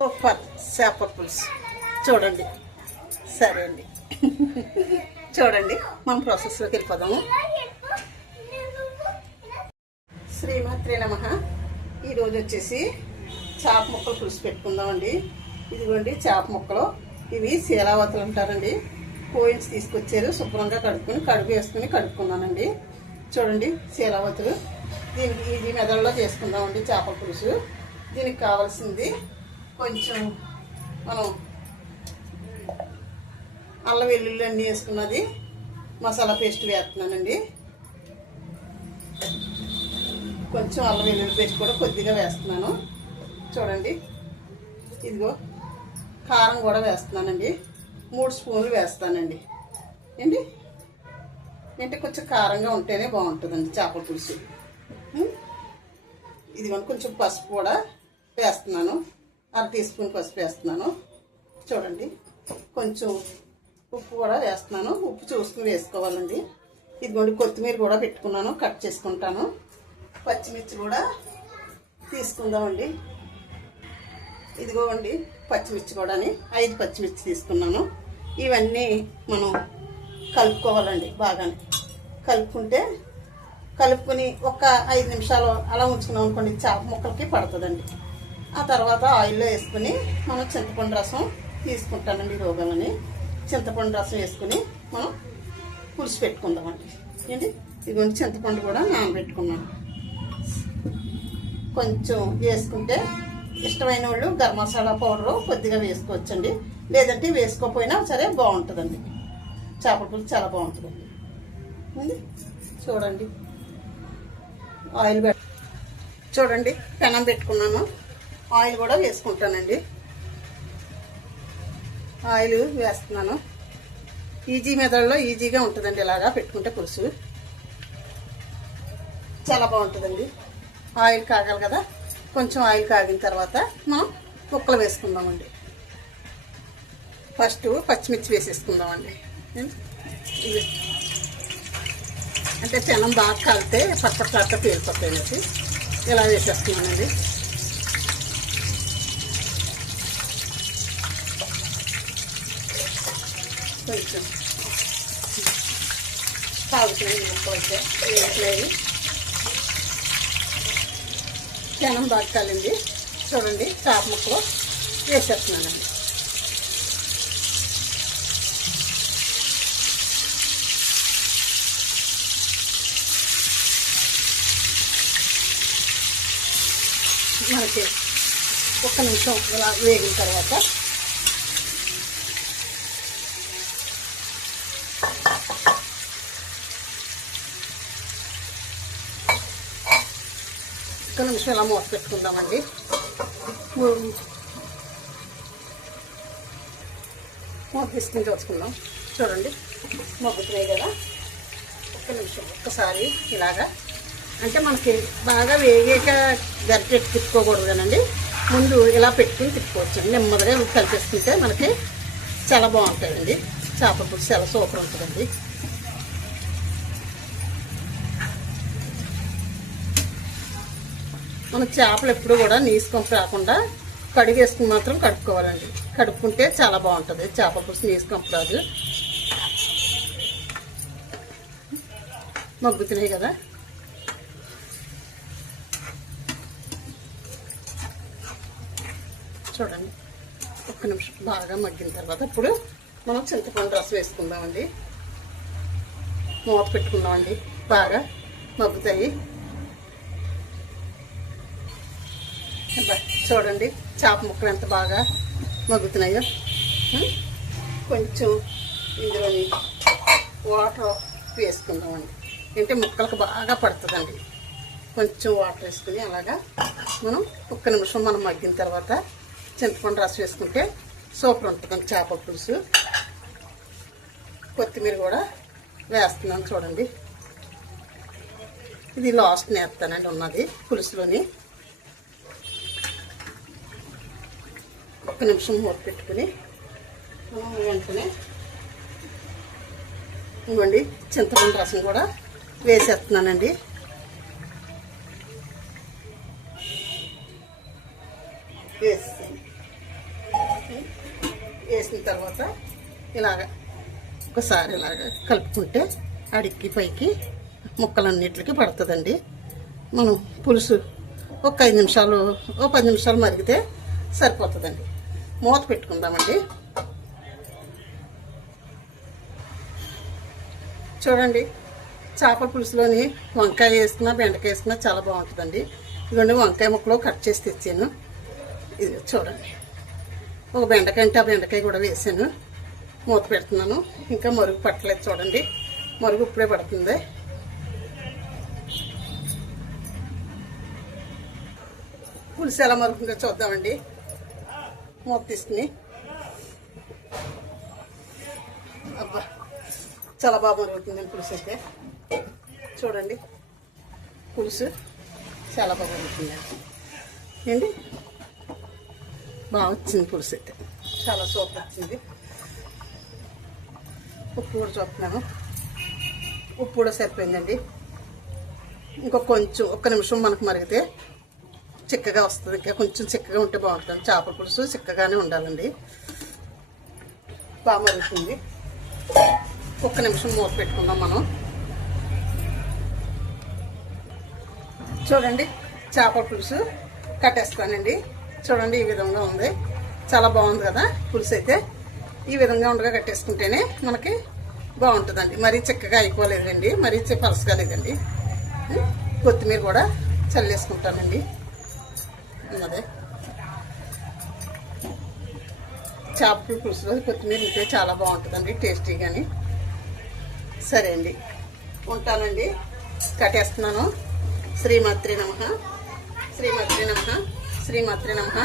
Super చేపల పులుసు చూడండి. సరే అండి, చూడండి మనం ప్రాసెస్లోకి వెళ్ళిపోదాము. శ్రీమాత్రే నమః. ఈరోజు వచ్చేసి చేప ముక్కలు పులుసు పెట్టుకుందామండి. ఇదిగోండి చేప ముక్కలు, ఇవి శీలావతులు అంటారండి. కోయిన్స్ తీసుకొచ్చారు, శుభ్రంగా కడుగు వేసుకుని కడుక్కున్నానండి. చూడండి శీలావతులు. దీనికి ఇది మెదడులో చేసుకుందామండి చేపల పులుసు. దీనికి కావాల్సింది కొంచెం మనం అల్లం వెల్లుల్లి అన్నీ వేసుకున్నది మసాలా పేస్ట్ వేస్తున్నానండి. కొంచెం అల్లం వెల్లుల్లి పేస్ట్ కూడా కొద్దిగా వేస్తున్నాను. చూడండి, ఇదిగో కారం కూడా వేస్తున్నానండి. 3 స్పూన్లు వేస్తానండి. ఏంటి అంటే కొంచెం కారంగా ఉంటేనే బాగుంటుందండి చేపల పులుసు. ఇదిగో కొంచెం పసుపు కూడా వేస్తున్నాను. 1/2 టీ స్పూన్ పసుపు వేస్తున్నాను. చూడండి, కొంచెం ఉప్పు కూడా వేస్తున్నాను. ఉప్పు చూసుకుని వేసుకోవాలండి. ఇదిగోండి కొత్తిమీర కూడా పెట్టుకున్నాను, కట్ చేసుకుంటాను. పచ్చిమిర్చి కూడా తీసుకుందామండి. ఇదిగోండి పచ్చిమిర్చి కూడా 5 పచ్చిమిర్చి తీసుకున్నాను. ఇవన్నీ మనం కలుపుకోవాలండి. బాగానే కలుపుకుని ఒక 5 నిమిషాలు అలా ఉంచుకున్నాం అనుకోండి, చేప ముక్కలకి పడుతుందండి. ఆ తర్వాత ఆయిల్లో వేసుకుని మనం చింతపండు రసం తీసుకుంటానండి. రోగాలని చింతపండు రసం వేసుకుని మనం పులుసు పెట్టుకుందామండి. ఏంటి ఇదిగోండి చింతపండు కూడా నానబెట్టుకున్నాను. కొంచెం వేసుకుంటే ఇష్టమైన వాళ్ళు గరం మసాలా పౌడరు కొద్దిగా వేసుకోవచ్చండి. లేదంటే వేసుకోకపోయినా సరే బాగుంటుందండి. చేపల పులుసు చాలా బాగుంటుందండి. చూడండి ఆయిల్ చూడండి పెనం పెట్టుకున్నాను. ఆయిల్ కూడా వేసుకుంటానండి. ఆయిల్ వేస్తున్నాను. ఈజీ మెథడ్లో ఈజీగా ఉంటుందండి. ఇలాగా పెట్టుకుంటే పులుసు చాలా బాగుంటుందండి. ఆయిల్ కాగాలి కదా, కొంచెం ఆయిల్ కాగిన తర్వాత మనం ముక్కలు వేసుకుందామండి. ఫస్ట్ పచ్చిమిర్చి వేసేసుకుందామండి. ఇది అంటే పెనం బాగా కాలితే పక్క పేలిపోతాయి. ఇలా వేసేస్తున్నానండి. కొంచెం సాగుతున్నాయి ముక్కలు అయితే వేయట్లేదు. పెనం బాగా కాలింది. చూడండి చేప ముక్కలు వేసేస్తున్నానండి. మనకి 1 నిమిషం ఇలా వేగిన తర్వాత ఇలా మూత పెట్టుకుందామండి. మూత తీసుకుని చూసుకుందాం. చూడండి మగ్గుతున్నాయి కదా. 1 నిమిషం ఒక్కసారి ఇలాగా, అంటే మనకి బాగా వేగాక గరిటెట్టి తిప్పుకోకూడదు కదండి. ముందు ఇలా పెట్టుకుని తిప్పుకోవచ్చండి. నెమ్మదిగా కలిపేసుకుంటే మనకి చాలా బాగుంటుందండి. చేపల పులుసు చాలా సూపర్ ఉంటుందండి. మన చేపలు ఎప్పుడు కూడా నీసుకొంపు రాకుండా కడిగేసుకుని మాత్రం కడుక్కోవాలండి. కడుక్కుంటే చాలా బాగుంటుంది చేపల పులుసు. నీసుకొంపు రాదు. మగ్గుతున్నాయి కదా. చూడండి 1 నిమిషం బాగా మగ్గిన తర్వాత ఇప్పుడు మనం చింతపండు రసం వేసుకుందామండి. మూత పెట్టుకుందామండి. బాగా మగ్గుతాయి. చూడండి చేప ముక్కలు ఎంత బాగా మగ్గుతున్నాయో. కొంచెం ఇందులోని వాటర్ వేసుకుందామండి. అంటే ముక్కలకు బాగా పడుతుందండి. కొంచెం వాటర్ వేసుకుని అలాగా మనం 1 నిమిషం మనం మగ్గిన తర్వాత చింతపండు రసం వేసుకుంటే సూపర్ ఉంటుందండి చేపల పులుసు. కొత్తిమీర కూడా వేస్తున్నాను. చూడండి ఇది లాస్ట్ నేస్తానండి ఉన్నది పులుసులోని. 1 నిమిషం మూత పెట్టుకుని వెంటనే ఇవ్వండి చింతపండు రసం కూడా వేసేస్తున్నానండి. వేసి వేసిన తర్వాత ఇలాగ ఒకసారి ఇలాగ కలుపుకుంటే అడిక్కి పైకి ముక్కలన్నిటికి పడుతుందండి. మనం పులుసు ఒక 5 నిమిషాలు 10 నిమిషాలు మరిగితే సరిపోతుందండి. మూత పెట్టుకుందామండి. చూడండి, చేపల పులుసులోని వంకాయ వేసుకున్నా బెండకాయ వేసుకున్నా చాలా బాగుంటుందండి. ఇదిగోండి వంకాయ ముక్కలు కట్ చేసి తెచ్చాను. ఇది చూడండి, ఒక బెండకాయ అంటే ఆ బెండకాయ కూడా వేసాను. మూత పెడుతున్నాను. ఇంకా మరుగు పట్టలేదు చూడండి, మరుగు ఇప్పుడే పడుతుంది. పులుసు ఎలా మరుగుతుందో చూద్దామండి. మూత తీసుకుని అబ్బా చాలా బాగా మరుగుతుందండి పులుసు అయితే. చూడండి, పులుసు చాలా బాగా మరుగుతుందండి ఏంటి, బాగా వచ్చింది పులుసు అయితే, చాలా సూపర్ వచ్చింది. ఉప్పు కూడా చూస్తున్నాను, ఉప్పు కూడా సరిపోయిందండి. కొంచెం 1 నిమిషం మనకు మరిగితే చిక్కగా వస్తుంది. ఇంకా కొంచెం చిక్కగా ఉంటే బాగుంటుంది. చేపల పులుసు చిక్కగానే ఉండాలండి. బాగా మరుగుతుంది. 1 నిమిషం మూత పెట్టుకుందాం మనం. చూడండి, చేపల పులుసు కట్టేస్తానండి. చూడండి, ఈ విధంగా ఉంది. చాలా బాగుంది కదా పులుసు అయితే. ఈ విధంగా ఉండగా కట్టేసుకుంటేనే మనకి బాగుంటుందండి. మరీ చిక్కగా అయిపోలేదండి, మరీ పలసగా లేదండి. కొత్తిమీర కూడా చల్లేసుకుంటానండి. అదే చేపల పులుసులో కొత్తిమీర ఉంటే చాలా బాగుంటుందండి, టేస్టీగాని. సరే అండి, ఉంటానండి. కట్టేస్తున్నాను. శ్రీమాత్రే నమః, శ్రీమాత్రే నమః, శ్రీమాత్రే నమః.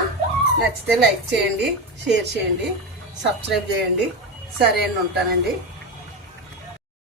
నచ్చితే లైక్ చేయండి, షేర్ చేయండి, సబ్స్క్రైబ్ చేయండి. సరే అండి, ఉంటానండి.